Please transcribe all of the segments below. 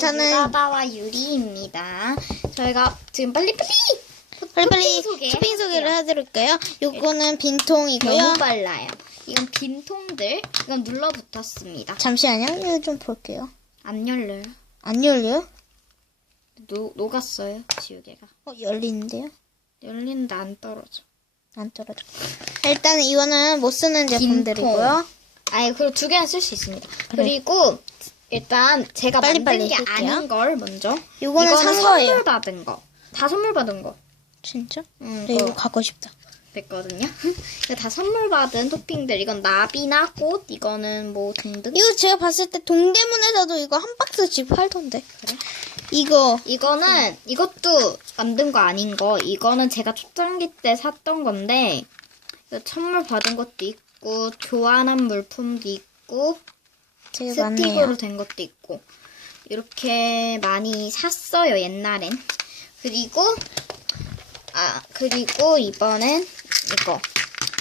저는 유라바와 유리입니다. 저희가 지금 빨리빨리 빨리빨리 소개 쇼핑 소개를 해볼게요. 해드릴게요. 요거는 빈통이고요. 너무 빨라요. 이건 빈통들. 이건 눌러붙었습니다. 잠시만요. 이거 좀 볼게요. 안 열려요. 안 열려요? 녹, 녹았어요. 지우개가. 어, 열리는데요? 열리는데 안 떨어져. 안 떨어져. 일단 이거는 못 쓰는 제품들이고요. 아니 그리고 두 개는 쓸 수 있습니다. 그리고 일단 제가 빨리빨리 만든 게 해줄게요. 아닌 걸 먼저. 요거는 산 선물 거예요. 받은 거. 다 선물 받은 거. 진짜? 음, 네, 이거 이거 갖고 싶다. 됐거든요. 이거 다 선물 받은 토핑들. 이건 나비나 꽃, 이거는 뭐 등등. 이거 제가 봤을 때 동대문에서도 이거 한 박스씩 팔던데. 그래? 이거 이거는 이것도 만든 거 아닌 거. 이거는 제가 초창기 때 샀던 건데 이거 선물 받은 것도 있고 교환한 물품도 있고 되게 스틱으로 많네요. 된 것도 있고 이렇게 많이 샀어요 옛날엔. 그리고 아 그리고 이번엔 이거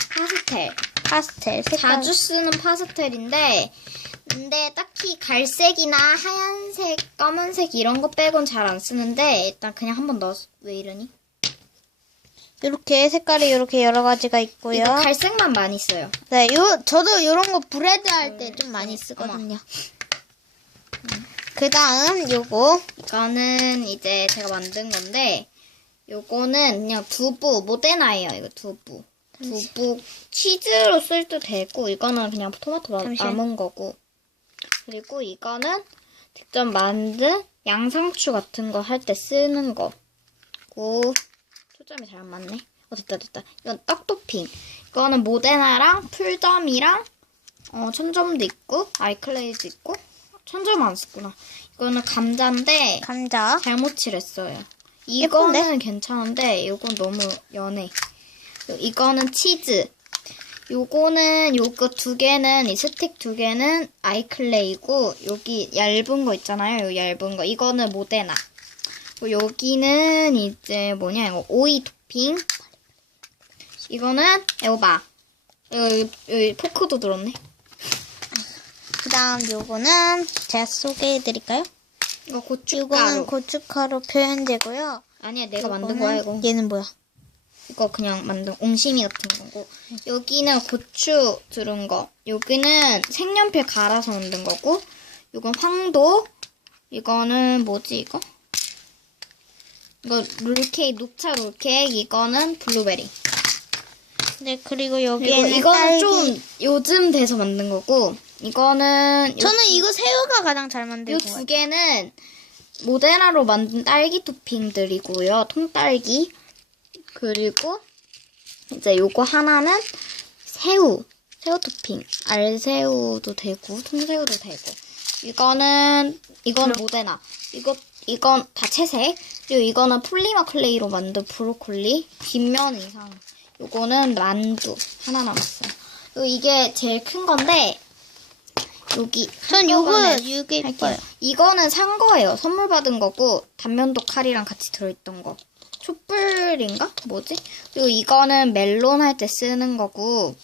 파스텔. 파스텔 색깔. 자주 쓰는 파스텔인데 근데 딱히 갈색이나 하얀색, 검은색 이런 거 빼곤 잘 안 쓰는데 일단 그냥 한번 넣어. 왜 이러니? 이렇게 색깔이 이렇게 여러 가지가 있고요. 갈색만 많이 써요. 네, 요 저도 이런 거 브레드 할 때 좀 많이 쓰거든요. 그 다음 요거 이거는 이제 제가 만든 건데 요거는 그냥 두부 모데나예요. 이거 두부. 두부 치즈로 쓸때 되고 이거는 그냥 토마토 마- 잠시만. 남은 거고 그리고 이거는 직접 만든 양상추 같은 거 할 때 쓰는 거고 초점이 잘 안 맞네. 어 됐다 됐다. 이건 떡 토핑. 이거는 모데나랑 풀점이랑 어, 천점도 있고 아이클레이도 있고 천점 안 썼구나. 이거는 감자인데 감자. 잘못 칠했어요. 예쁜데? 이거는 괜찮은데 이건 너무 연해. 이거는 치즈. 요거는 요거 두 개는 이 스틱 두 개는 아이클레이고 여기 얇은 거 있잖아요. 요 얇은 거 이거는 모데나. 그리고 여기는 이제 뭐냐 이거 오이 토핑. 이거는 에오바. 여기, 여기 포크도 들었네. 그 다음 요거는 제가 소개해 드릴까요? 이거 고춧가루. 요거는 고춧가루 표현제고요. 아니야 내가 만든 요거는- 거야 이거. 얘는 뭐야? 이거 그냥 만든 옹심이 같은 거고 여기는 고추 들은 거 여기는 색연필 갈아서 만든 거고 이건 황도 이거는 뭐지 이거 이거 룰케이크 녹차 룰케이크 이거는 블루베리 네, 그리고 그리고 여기에는 이거는 딸기. 좀 요즘 돼서 만든 거고 이거는 저는 이거 새우가 가장 잘 만든 이것두 같아요. 개는 모데나로 만든 딸기 토핑들이고요. 통딸기. 그리고 이제 요거 하나는 새우. 새우 토핑. 알새우도 되고 통새우도 되고. 이거는 이건 모데나. 이거 이건 다 채색. 그리고 이거는 폴리머 클레이로 만든 브로콜리. 뒷면 이상. 요거는 만두. 하나 남았어요. 그리고 이게 제일 큰 건데 여기 전 요거 한꺼번에 이게 할게요. 예뻐요. 이거는 산 거예요. 선물 받은 거고 단면도 칼이랑 같이 들어있던 거. 촛불인가? 뭐지? 그리고 이거는 멜론 할 때 쓰는 거고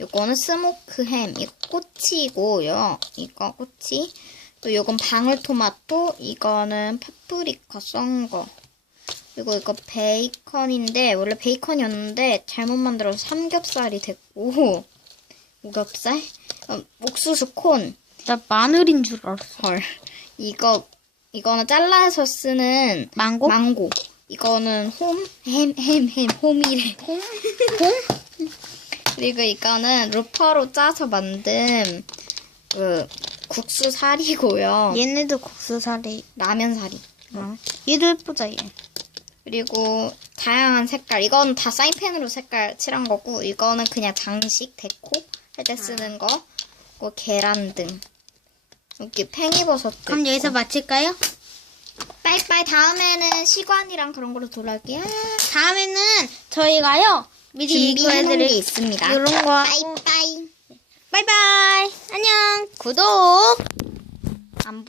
요거는 스모크 햄. 이거 꼬치고요. 이거 꼬치. 또 요건 방울토마토. 이거는 파프리카 썬 거. 그리고 이거 베이컨인데 원래 베이컨이었는데 잘못 만들어서 삼겹살이 됐고 오겹살? 어, 옥수수 콘. 나 마늘인 줄 알았어. 헐. 이거, 이거는 잘라서 쓰는 망고? 망고. 이거는 홈, 햄, 햄, 햄, 홈이래. 홈? 홈? 그리고 이거는 루퍼로 짜서 만든 그 국수 살이고요. 얘네도 국수살이. 라면 살이. 어. 얘도 예쁘다, 얘. 그리고 다양한 색깔. 이건 다 사인펜으로 색깔 칠한 거고, 이거는 그냥 장식, 데코 할 때 쓰는 거. 그리고 계란 등. 여기 팽이버섯도 그럼 있고. 여기서 마칠까요? 빠이빠이 다음에는 시관이랑 그런 걸로 돌아올게요. 다음에는 저희가요, 미리 준비해놓은 게 있습니다. 이런 거. 빠이빠이. 바이바이. 안녕. 구독. 안 보이.